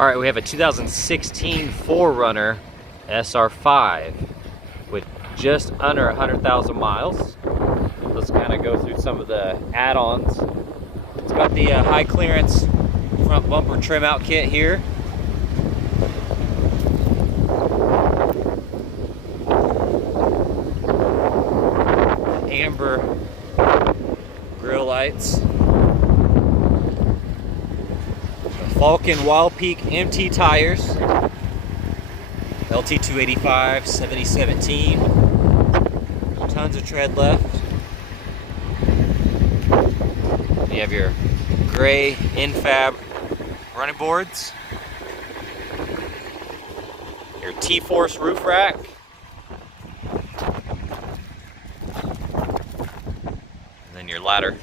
All right, we have a 2016 4Runner SR5 with just under 100,000 miles. Let's kind of go through some of the add-ons. It's got the high clearance front bumper trim out kit here. Amber grille lights. FALKEN Wild Peak MT tires, LT 285, 7017, tons of tread left. You have your gray N-FAB running boards, your T-Force roof rack, and then your ladder.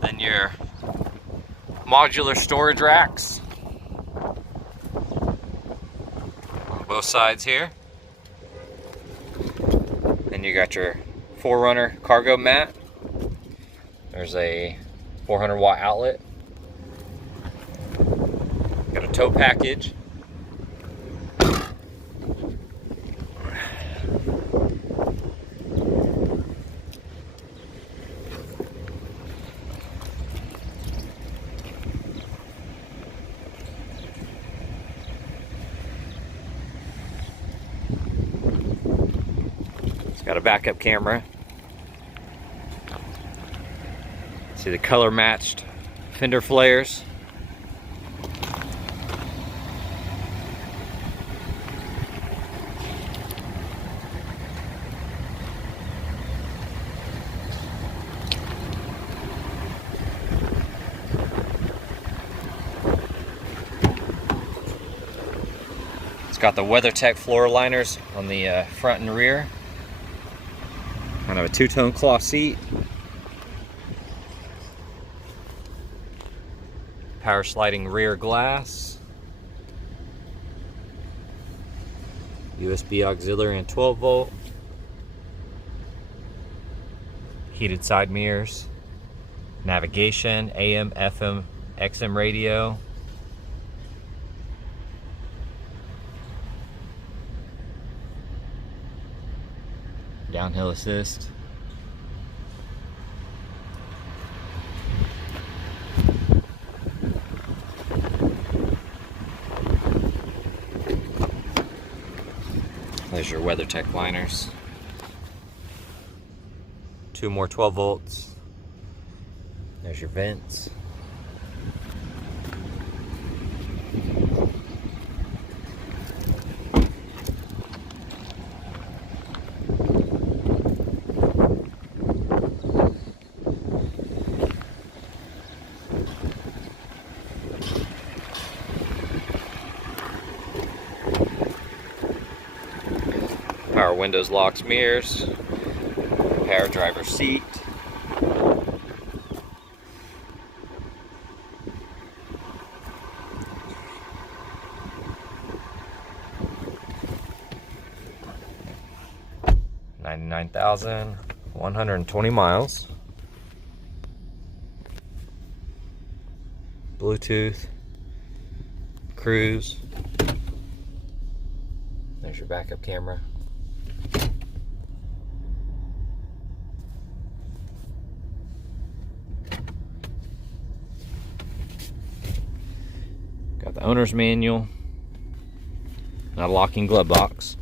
Then your modular storage racks on both sides here. Then you got your 4Runner cargo mat. There's a 400 watt outlet. Got a tow package. It's got a backup camera. See the color matched fender flares. It's got the WEATHERTECH floor liners on the front and rear. Kind of a two-tone cloth seat. Power sliding rear glass. USB auxiliary and 12 volt. Heated side mirrors. Navigation, AM, FM, XM radio. Downhill assist. There's your WEATHERTECH liners. Two more 12 volts. There's your vents. Power windows, locks, mirrors, power driver seat. $99,120 miles. Bluetooth, cruise. There's your backup camera. Got the owner's manual, not a locking glove box.